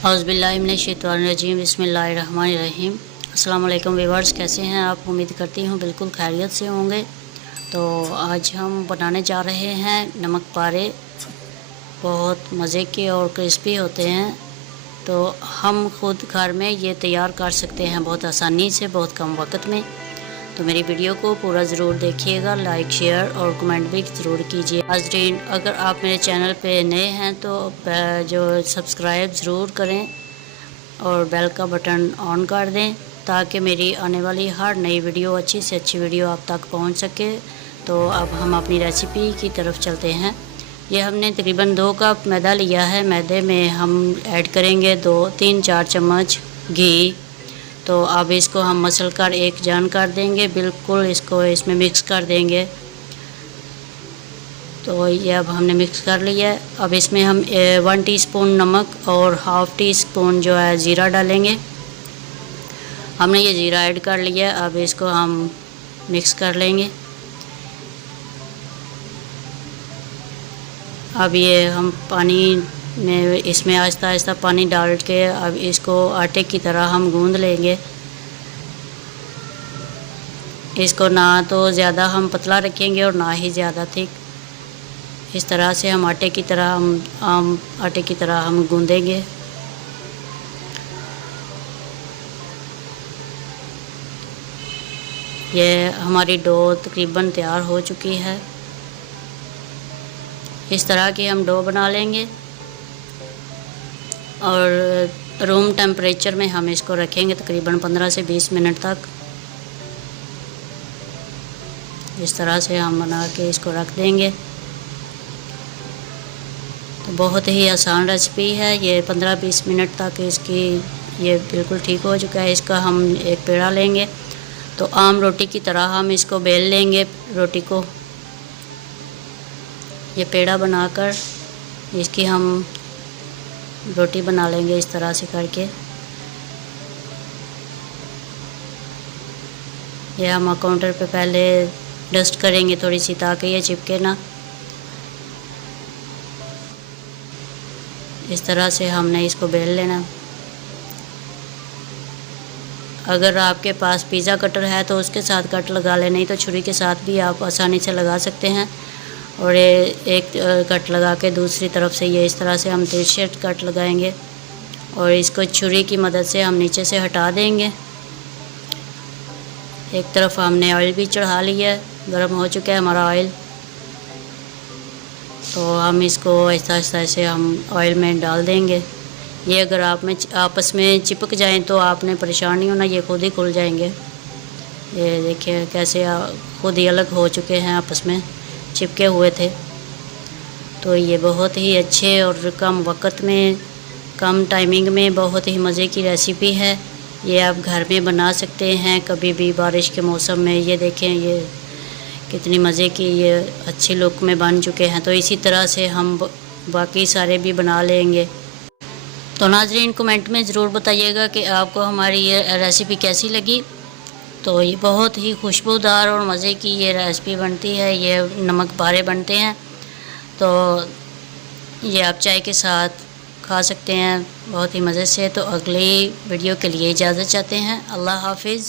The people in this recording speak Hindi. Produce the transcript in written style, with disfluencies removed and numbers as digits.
औज़ुबिल्लाहिमिनश्शैतानिर्रजीम बिस्मिल्लाहिर्रहमानिर्रहीम। अस्सलाम वालेकुम व्यूअर्स, कैसे हैं आप? उम्मीद करती हूँ बिल्कुल खैरियत से होंगे। तो आज हम बनाने जा रहे हैं नमक पारे। बहुत मज़े के और क्रिस्पी होते हैं, तो हम ख़ुद घर में ये तैयार कर सकते हैं बहुत आसानी से, बहुत कम वक्त में। तो मेरी वीडियो को पूरा ज़रूर देखिएगा, लाइक शेयर और कमेंट भी ज़रूर कीजिए। नाज़रीन, अगर आप मेरे चैनल पे नए हैं तो जो सब्सक्राइब ज़रूर करें और बेल का बटन ऑन कर दें, ताकि मेरी आने वाली हर नई वीडियो, अच्छी से अच्छी वीडियो आप तक पहुंच सके। तो अब हम अपनी रेसिपी की तरफ चलते हैं। ये हमने तकरीबन 2 कप मैदा लिया है। मैदे में हम ऐड करेंगे 2-3-4 चम्मच घी। तो अब इसको हम मसल कर एक जान कर देंगे, बिल्कुल इसको इसमें मिक्स कर देंगे। तो ये अब हमने मिक्स कर लिया है। अब इसमें हम 1 टीस्पून नमक और हाफ़ टी स्पून जो है ज़ीरा डालेंगे। हमने ये ज़ीरा ऐड कर लिया है। अब इसको हम मिक्स कर लेंगे। अब ये हम पानी में इसमें आहिस्ता आहिस्ता पानी डाल के अब इसको आटे की तरह हम गूंद लेंगे। इसको ना तो ज़्यादा हम पतला रखेंगे और ना ही ज़्यादा थिक। इस तरह से हम आटे की तरह हम गूंदेंगे। ये हमारी डो तकरीबन तैयार हो चुकी है। इस तरह की हम डो बना लेंगे और रूम टेम्परेचर में हम इसको रखेंगे तकरीबन 15 से 20 मिनट तक। इस तरह से हम बना के इसको रख देंगे। तो बहुत ही आसान रेसिपी है ये। 15-20 मिनट तक इसकी ये बिल्कुल ठीक हो चुका है। इसका हम एक पेड़ा लेंगे, तो आम रोटी की तरह हम इसको बेल लेंगे रोटी को। ये पेड़ा बनाकर इसकी हम रोटी बना लेंगे इस तरह से करके। ये हम काउंटर पे पहले डस्ट करेंगे थोड़ी सी, ताकि ये चिपके ना। इस तरह से हमने इसको बेल लेना। अगर आपके पास पिज़्ज़ा कटर है तो उसके साथ कट लगा लें, नहीं तो छुरी के साथ भी आप आसानी से लगा सकते हैं। और ये एक कट लगा के दूसरी तरफ से ये इस तरह से हम तिरछे कट लगाएंगे और इसको छुरी की मदद से हम नीचे से हटा देंगे। एक तरफ हमने ऑयल भी चढ़ा लिया है, गर्म हो चुका है हमारा ऑयल। तो हम इसको आहिस्ता आहिस्ता से हम ऑयल में डाल देंगे। ये अगर आपस में चिपक जाएं तो आपने परेशान नहीं होना, ये खुद ही खुल जाएंगे। ये देखिए कैसे खुद ही अलग हो चुके हैं, आपस में चिपके हुए थे। तो ये बहुत ही अच्छे और कम वक्त में, कम टाइमिंग में बहुत ही मज़े की रेसिपी है। ये आप घर में बना सकते हैं कभी भी बारिश के मौसम में। ये देखें ये कितनी मज़े की, ये अच्छी लुक में बन चुके हैं। तो इसी तरह से हम बाकी सारे भी बना लेंगे। तो नाज़रीन, कमेंट में ज़रूर बताइएगा कि आपको हमारी ये रेसिपी कैसी लगी। तो ये बहुत ही खुशबूदार और मज़े की ये रेसिपी बनती है। ये नमक पारे बनते हैं, तो ये आप चाय के साथ खा सकते हैं बहुत ही मज़े से। तो अगली वीडियो के लिए इजाज़त चाहते हैं। अल्लाह हाफिज़।